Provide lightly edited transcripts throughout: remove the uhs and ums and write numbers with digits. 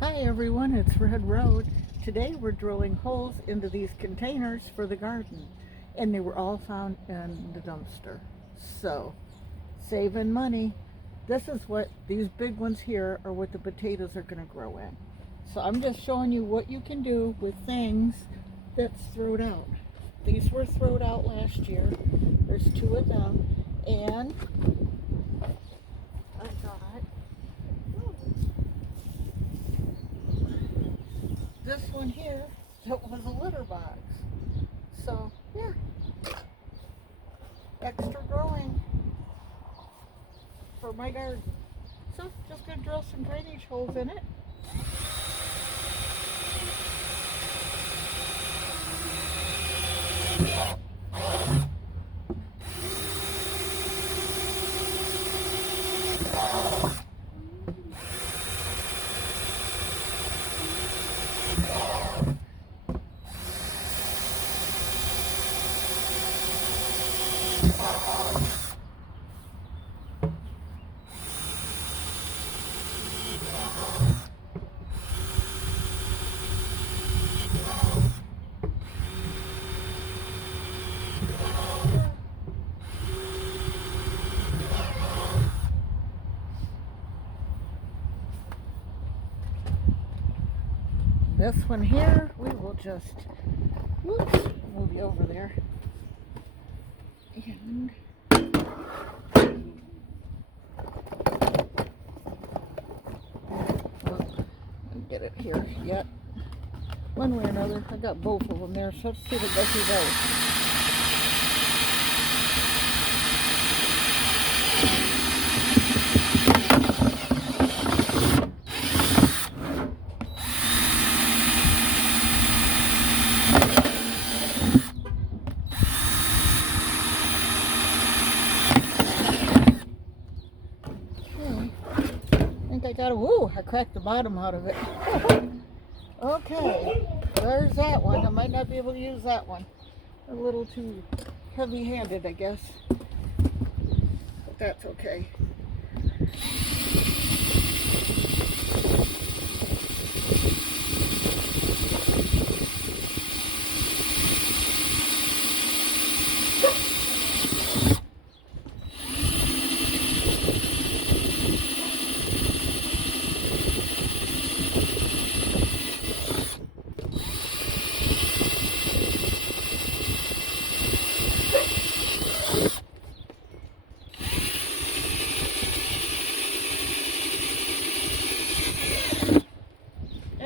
Hi everyone, it's Red Road. Today we're drilling holes into these containers for the garden, and they were all found in the dumpster. So, saving money. This is what these big ones here are, what the potatoes are going to grow in. So I'm just showing you what you can do with things that's thrown out. These were thrown out last year. There's two of them, and I got this one here that was a litter box. So yeah, extra growing for my garden. So just gonna drill some drainage holes in it. This one here, we will just, whoops, move you over there. And get it here yet. One way or another, I got both of them there, so let's see if it goes through those. I got a woo! I cracked the bottom out of it. Okay, there's that one. I might not be able to use that one. A little too heavy-handed, I guess. But that's okay.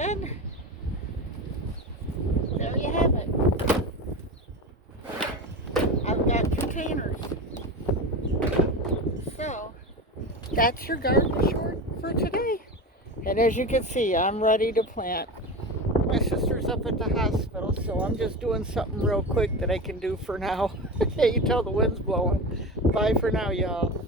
And there you have it. I've got containers. So that's your garden short for today. And as you can see, I'm ready to plant. My sister's up at the hospital, so I'm just doing something real quick that I can do for now. You can tell the wind's blowing. Bye for now, y'all.